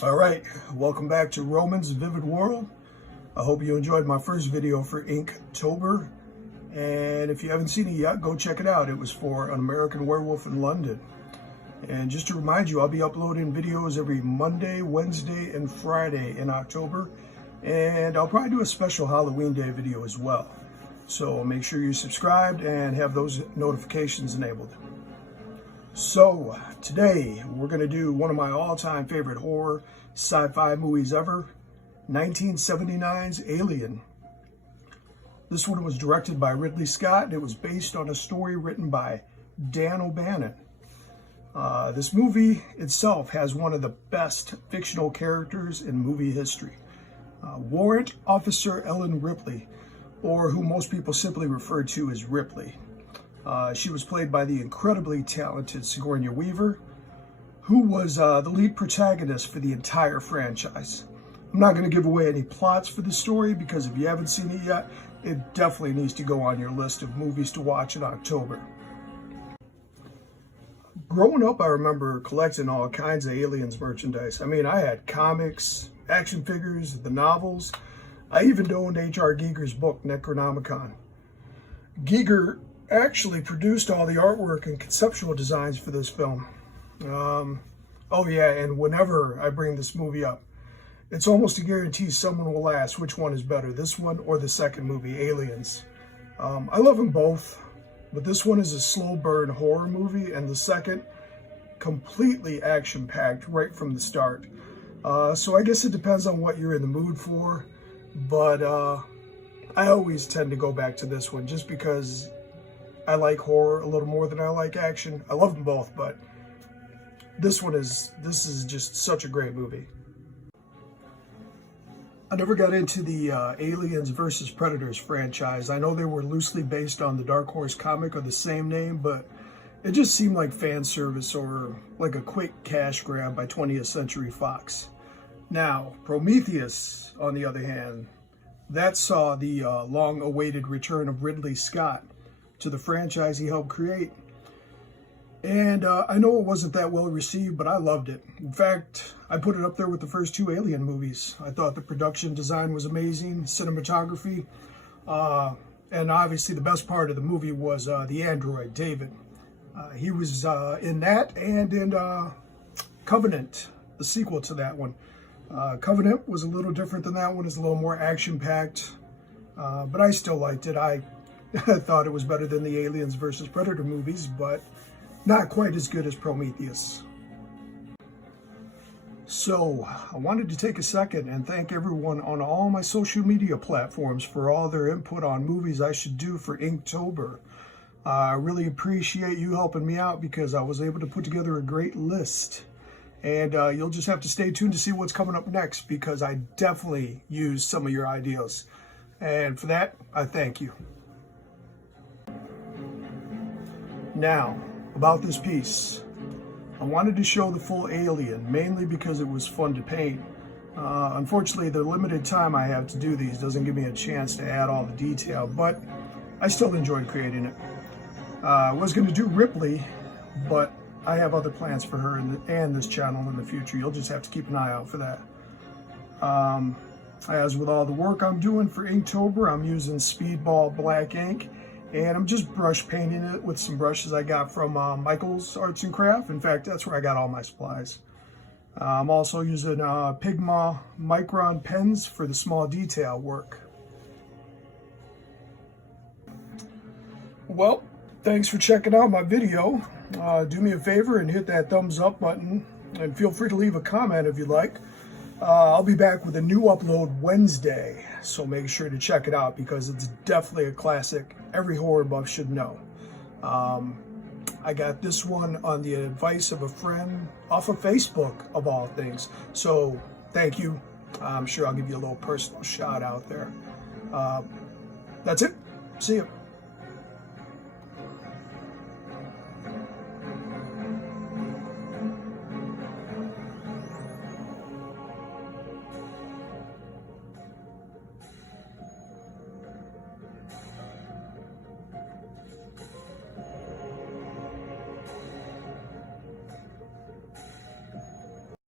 All right, welcome back to Roman's Vivid World. I hope you enjoyed my first video for Inktober. And if you haven't seen it yet, go check it out. It was for An American Werewolf in London. And just to remind you, I'll be uploading videos every Monday, Wednesday, and Friday in October. And I'll probably do a special Halloween Day video as well. So make sure you're subscribed and have those notifications enabled. So today we're going to do one of my all-time favorite horror sci-fi movies ever, 1979's Alien. This one was directed by Ridley Scott, and it was based on a story written by Dan O'Bannon. This movie itself has one of the best fictional characters in movie history. Warrant Officer Ellen Ripley, or who most people simply refer to as Ripley. She was played by the incredibly talented Sigourney Weaver, who was the lead protagonist for the entire franchise. I'm not going to give away any plots for the story because if you haven't seen it yet, it definitely needs to go on your list of movies to watch in October. Growing up, I remember collecting all kinds of Aliens merchandise. I mean, I had comics, action figures, the novels. I even owned H.R. Giger's book, Necronomicon. Giger actually produced all the artwork and conceptual designs for this film. Oh yeah, and whenever I bring this movie up, it's almost a guarantee someone will ask which one is better, this one or the second movie, Aliens. I love them both, but this one is a slow burn horror movie, and the second, completely action-packed right from the start. So I guess it depends on what you're in the mood for, but I always tend to go back to this one just because I like horror a little more than I like action. I love them both, but this is just such a great movie. I never got into the Aliens vs. Predators franchise. I know they were loosely based on the Dark Horse comic of the same name, but it just seemed like fan service or like a quick cash grab by 20th Century Fox. Now, Prometheus, on the other hand, that saw the long-awaited return of Ridley Scott to the franchise he helped create. And I know it wasn't that well received, but I loved it. In fact, I put it up there with the first two Alien movies. I thought the production design was amazing, cinematography, and obviously the best part of the movie was the android, David. He was in that and in Covenant, the sequel to that one. Covenant was a little different than that one. It's a little more action-packed, but I still liked it. I thought it was better than the Aliens vs. Predator movies, but not quite as good as Prometheus. So, I wanted to take a second and thank everyone on all my social media platforms for all their input on movies I should do for Inktober. I really appreciate you helping me out because I was able to put together a great list. And you'll just have to stay tuned to see what's coming up next because I definitely used some of your ideas. And for that, I thank you. Now, about this piece. I wanted to show the full Alien, mainly because it was fun to paint. Unfortunately, the limited time I have to do these doesn't give me a chance to add all the detail, but I still enjoyed creating it. I was going to do Ripley, but I have other plans for her and this channel in the future. You'll just have to keep an eye out for that. As with all the work I'm doing for Inktober, I'm using Speedball black ink. And I'm just brush painting it with some brushes I got from Michael's Arts and Craft. In fact, that's where I got all my supplies. I'm also using Pigma Micron pens for the small detail work. Well, thanks for checking out my video. Do me a favor and hit that thumbs up button. And feel free to leave a comment if you'd like. I'll be back with a new upload Wednesday, so make sure to check it out because it's definitely a classic every horror buff should know. I got this one on the advice of a friend off of Facebook, of all things. So thank you. I'm sure I'll give you a little personal shout out there. That's it. See you.